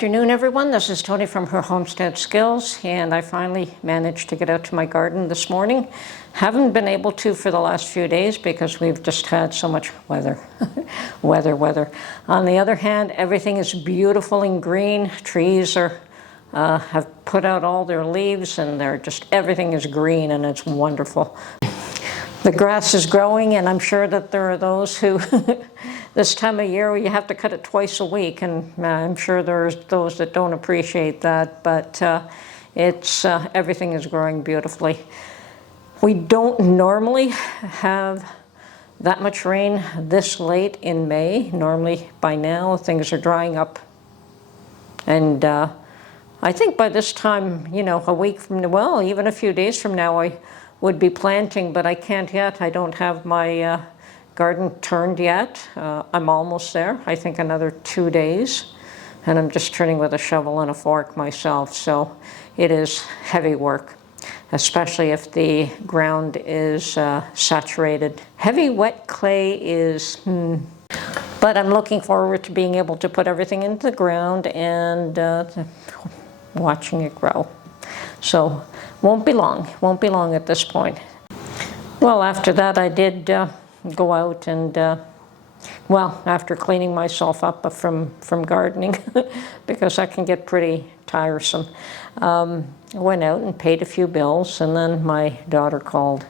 afternoon, everyone. This is Tony from her Homestead Skills, and I finally managed to get out to my garden this morning. Haven't been able to for the last few days because we've just had so much weather. weather. On the other hand, everything is beautiful and green. Trees have put out all their leaves, and everything is green, and it's wonderful. The grass is growing, and I'm sure that there are those who this time of year you have to cut it twice a week, and I'm sure there's those that don't appreciate that, but everything is growing beautifully. We don't normally have that much rain this late in May. Normally by now things are drying up, and I think by this time, a week from now, well, even a few days from now, I would be planting, but I can't yet. I don't have my garden turned yet. I'm almost there. I think another 2 days, and I'm just turning with a shovel and a fork myself, so it is heavy work, especially if the ground is saturated. Heavy wet clay is but I'm looking forward to being able to put everything into the ground and watching it grow. So won't be long at this point. Well, after that I did go out and after cleaning myself up from gardening because that can get pretty tiresome, I went out and paid a few bills, and then my daughter called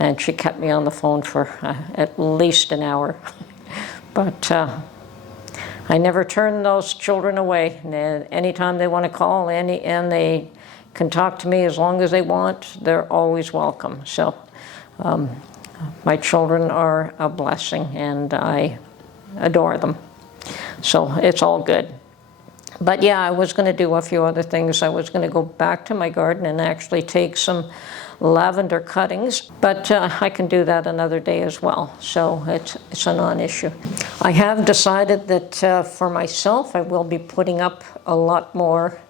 and she kept me on the phone for at least an hour. But I never turn those children away. Anytime they want to call, and they can talk to me as long as they want, they're always welcome. So my children are a blessing, and I adore them. So it's all good. But yeah, I was going to do a few other things. I was going to go back to my garden and actually take some lavender cuttings, but I can do that another day as well. So it's a non-issue. I have decided that for myself, I will be putting up a lot more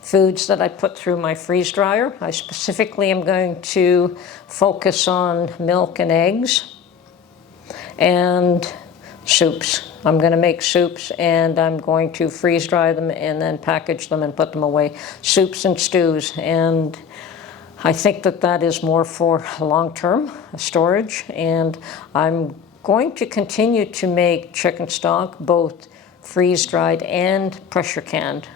foods that I put through my freeze dryer. I specifically am going to focus on milk and eggs and soups. I'm going to make soups, and I'm going to freeze dry them and then package them and put them away. Soups and stews, and I think that is more for long-term storage, and I'm going to continue to make chicken stock, both freeze-dried and pressure-canned.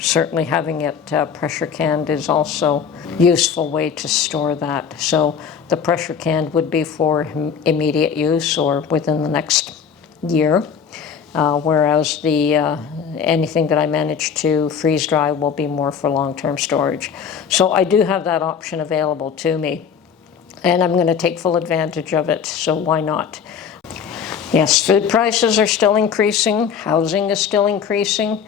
Certainly having it pressure-canned is also a useful way to store that. So the pressure-canned would be for immediate use or within the next year, whereas anything that I manage to freeze-dry will be more for long-term storage. So I do have that option available to me, and I'm going to take full advantage of it, so why not? Yes, food prices are still increasing, housing is still increasing,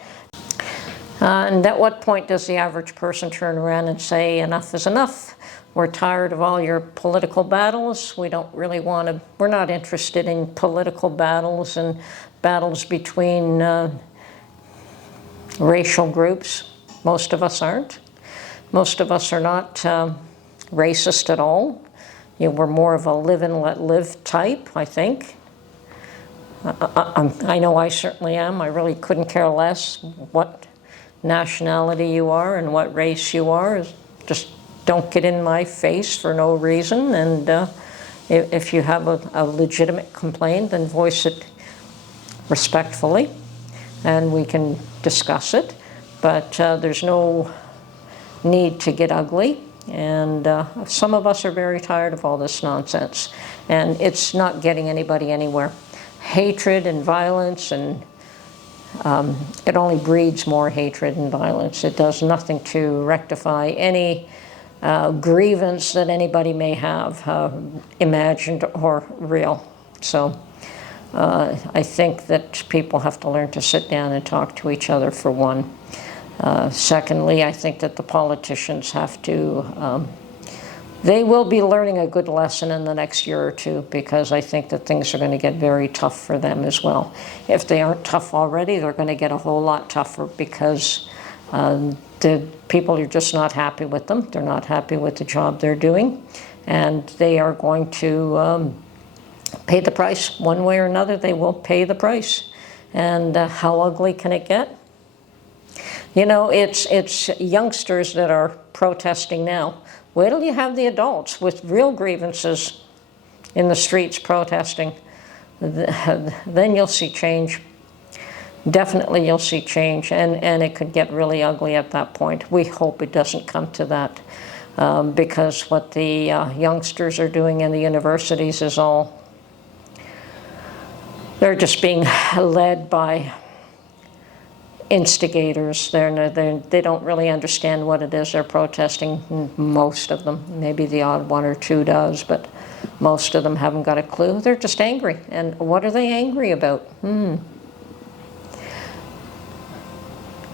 and at what point does the average person turn around and say, enough is enough? We're tired of all your political battles. We don't really want to, we're not interested in political battles and battles between racial groups. Most of us aren't. Most of us are not racist at all. We're more of a live and let live type, I think. I know I certainly am. I really couldn't care less what nationality you are and what race you are. Just don't get in my face for no reason, and if you have a legitimate complaint, then voice it respectfully, and we can discuss it, but there's no need to get ugly, and some of us are very tired of all this nonsense, and it's not getting anybody anywhere. Hatred and violence, and it only breeds more hatred and violence. It does nothing to rectify any grievance that anybody may have, imagined or real. So I think that people have to learn to sit down and talk to each other, for one. Secondly, I think that the politicians have to, they will be learning a good lesson in the next year or two, because I think that things are going to get very tough for them as well. If they aren't tough already, they're going to get a whole lot tougher, because the people are just not happy with them. They're not happy with the job they're doing, and they are going to pay the price. One way or another, they will pay the price. And how ugly can it get? You know, it's youngsters that are protesting now. Wait till you have the adults with real grievances in the streets protesting. Then you'll see change. Definitely you'll see change, and it could get really ugly at that point. We hope it doesn't come to that, because what the youngsters are doing in the universities is all, they're just being led by instigators. They don't really understand what it is they're protesting, most of them. Maybe the odd one or two does, but most of them haven't got a clue. They're just angry. And what are they angry about?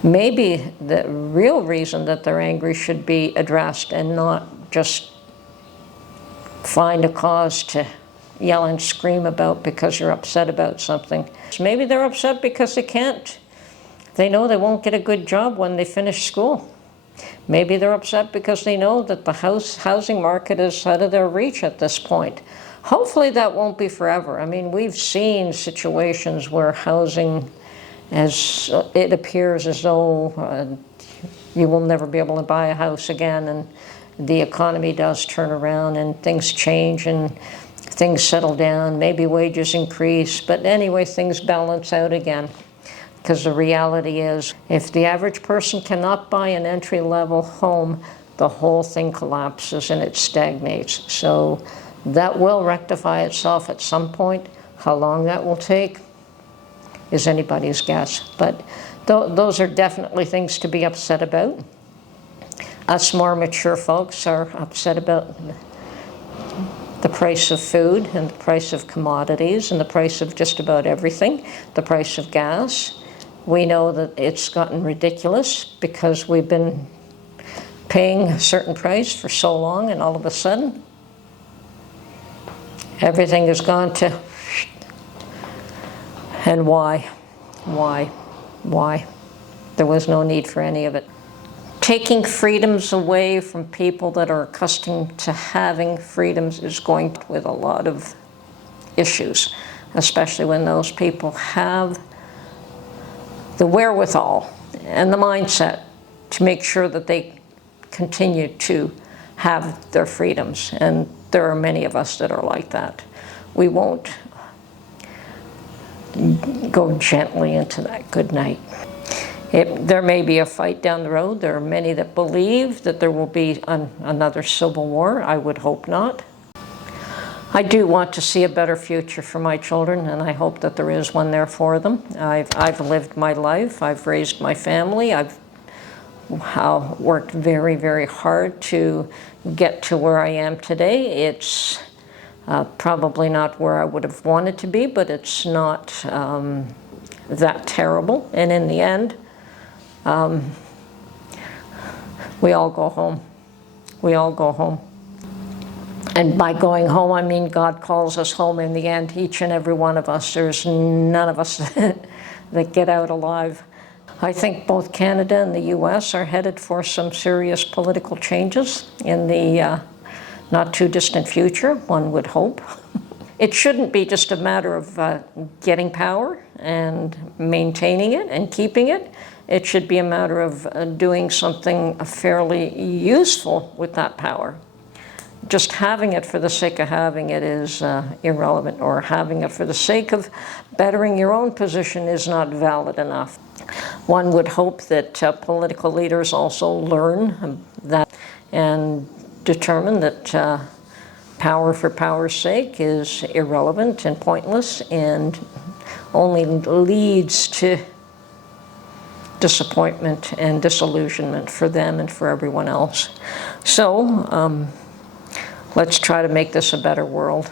Maybe the real reason that they're angry should be addressed and not just find a cause to yell and scream about because you're upset about something. Maybe they're upset because they can't. They know they won't get a good job when they finish school. Maybe they're upset because they know that the housing market is out of their reach at this point. Hopefully that won't be forever. I mean, we've seen situations where housing, as it appears as though you will never be able to buy a house again, and the economy does turn around and things change and things settle down, maybe wages increase, but anyway, things balance out again. Because the reality is, if the average person cannot buy an entry-level home, the whole thing collapses and it stagnates. So that will rectify itself at some point. How long that will take is anybody's guess. But those are definitely things to be upset about. Us more mature folks are upset about the price of food and the price of commodities and the price of just about everything, the price of gas. We know that it's gotten ridiculous because we've been paying a certain price for so long, and all of a sudden everything has gone to, and why? There was no need for any of it. Taking freedoms away from people that are accustomed to having freedoms is going with a lot of issues, especially when those people have the wherewithal and the mindset to make sure that they continue to have their freedoms. And there are many of us that are like that. We won't go gently into that good night. There may be a fight down the road. There are many that believe that there will be another civil war. I would hope not. I do want to see a better future for my children, and I hope that there is one there for them. I've lived my life. I've raised my family. I've worked very, very hard to get to where I am today. It's probably not where I would have wanted to be, but it's not that terrible. And in the end, we all go home. We all go home. And by going home, I mean God calls us home in the end, each and every one of us. There's none of us that get out alive. I think both Canada and the US are headed for some serious political changes in the not too distant future, one would hope. It shouldn't be just a matter of getting power and maintaining it and keeping it. It should be a matter of doing something fairly useful with that power. Just having it for the sake of having it is irrelevant, or having it for the sake of bettering your own position is not valid enough. One would hope that political leaders also learn that and determine that power for power's sake is irrelevant and pointless and only leads to disappointment and disillusionment for them and for everyone else. So, let's try to make this a better world.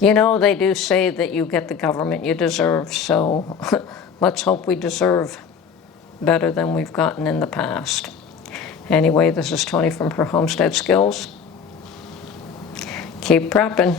You know, they do say that you get the government you deserve, so let's hope we deserve better than we've gotten in the past. Anyway, this is Tony from Her Homestead Skills. Keep prepping.